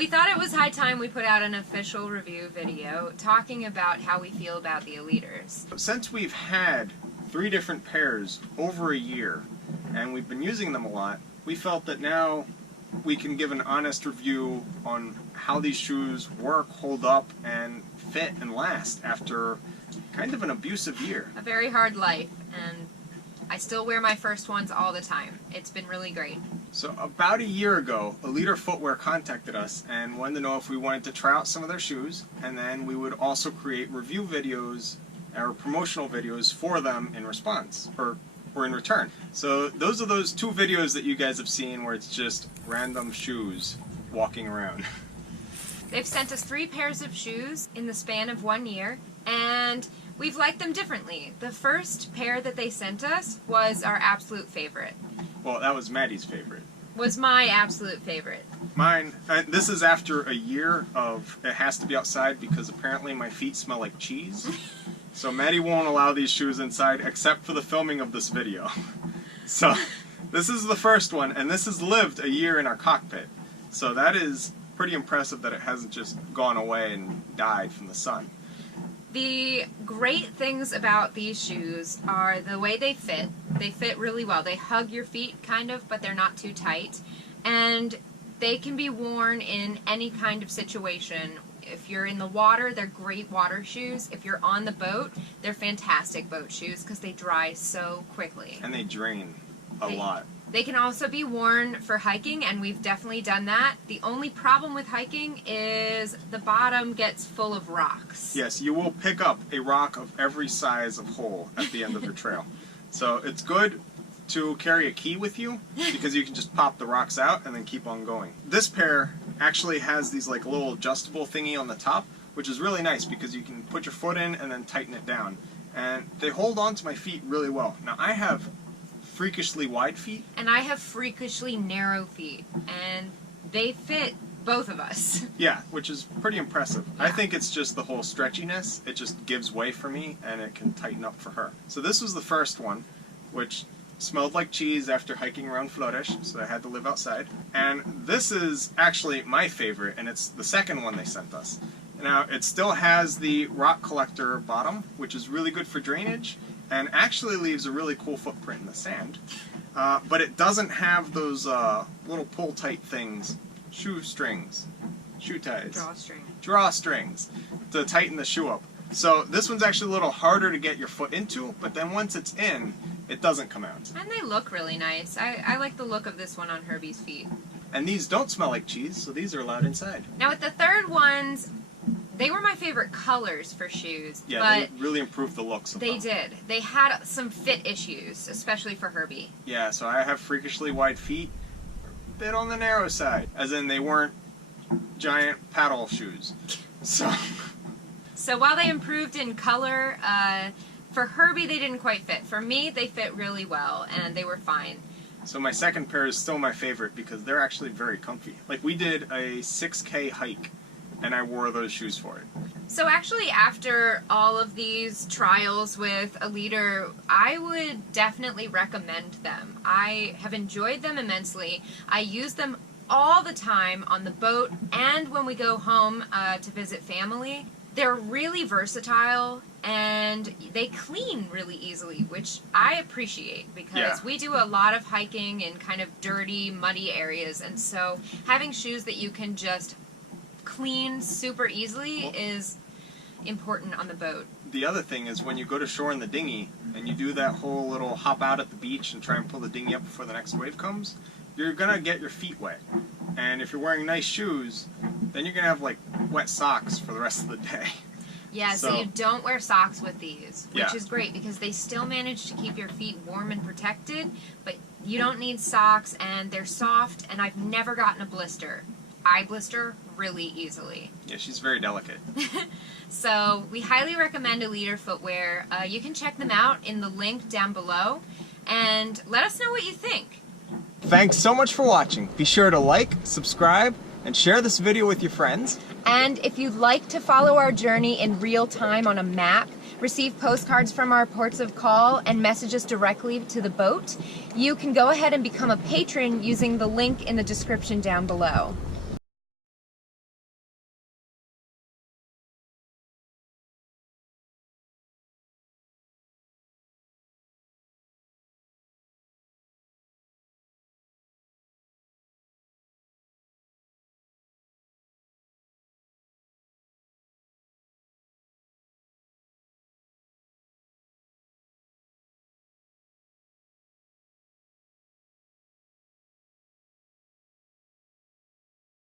We thought it was high time we put out an official review video talking about how we feel about the Aleaders. Since we've had 3 different pairs over a year, and we've been using them a lot, we felt that now we can give an honest review on how these shoes work, hold up, and fit and last after kind of an abusive year. A very hard life, and I still wear my first ones all the time. It's been really great. So about a year ago, Aleader Footwear contacted us and wanted to know if we wanted to try out some of their shoes, and then we would also create review videos or promotional videos for them in response, or in return. So those are those 2 videos that you guys have seen where it's just random shoes walking around. They've sent us 3 pairs of shoes in the span of 1 year, and we've liked them differently. The first pair that they sent us was our absolute favorite. Well, that was Maddie's favorite. Was my absolute favorite. Mine, this is after a year of it has to be outside because apparently my feet smell like cheese. So Maddie won't allow these shoes inside except for the filming of this video. So this is the first one, and this has lived a year in our cockpit. So that is pretty impressive that it hasn't just gone away and died from the sun. The great things about these shoes are the way they fit. They fit really well. They hug your feet kind of, but they're not too tight. And they can be worn in any kind of situation. If you're in the water, they're great water shoes. If you're on the boat, they're fantastic boat shoes because they dry so quickly. And they drain a lot. They can also be worn for hiking, and we've definitely done that. The only problem with hiking is the bottom gets full of rocks. Yes, you will pick up a rock of every size of hole at the end of your trail. So it's good to carry a key with you because you can just pop the rocks out and then keep on going. This pair actually has these like little adjustable thingy on the top, which is really nice because you can put your foot in and then tighten it down. And they hold on to my feet really well. Now I have freakishly wide feet. And I have freakishly narrow feet, and they fit both of us. Yeah, which is pretty impressive. Yeah. I think it's just the whole stretchiness. It just gives way for me, and it can tighten up for her. So this was the first one, which smelled like cheese after hiking around Flores, so I had to live outside. And this is actually my favorite, and it's the second one they sent us. Now, it still has the rock collector bottom, which is really good for drainage, and actually leaves a really cool footprint in the sand. But it doesn't have those little pull-tight things, shoe ties, drawstrings to tighten the shoe up. So this one's actually a little harder to get your foot into, but then once it's in, it doesn't come out. And they look really nice. I like the look of this one on Herbie's feet. And these don't smell like cheese, so these are allowed inside. Now with the third ones, they were my favorite colors for shoes. Yeah, but they really improved the looks of they them. did. They had some fit issues, especially for Herbie. Yeah, so I have freakishly wide feet, a bit on the narrow side, as in they weren't giant paddle shoes. So while they improved in color, for Herbie they didn't quite fit. For me, they fit really well, and they were fine. So my second pair is still my favorite because they're actually very comfy. Like we did a 6K hike, and I wore those shoes for it. So actually, after all of these trials with Aleader, I would definitely recommend them. I have enjoyed them immensely. I use them all the time on the boat and when we go home to visit family. They're really versatile and they clean really easily, which I appreciate because we do a lot of hiking in kind of dirty, muddy areas, and so having shoes that you can just clean super easily is important on the boat. The other thing is when you go to shore in the dinghy and you do that whole little hop out at the beach and try and pull the dinghy up before the next wave comes, you're gonna get your feet wet. And if you're wearing nice shoes, then you're gonna have like wet socks for the rest of the day. Yeah, so you don't wear socks with these, which is great because they still manage to keep your feet warm and protected, but you don't need socks and they're soft, and I've never gotten a blister. I blister really easily. Yeah, she's very delicate. So we highly recommend Aleader Footwear. You can check them out in the link down below and let us know what you think. Thanks so much for watching. Be sure to like, subscribe, and share this video with your friends. And if you'd like to follow our journey in real time on a map, receive postcards from our ports of call, and message us directly to the boat, you can go ahead and become a patron using the link in the description down below.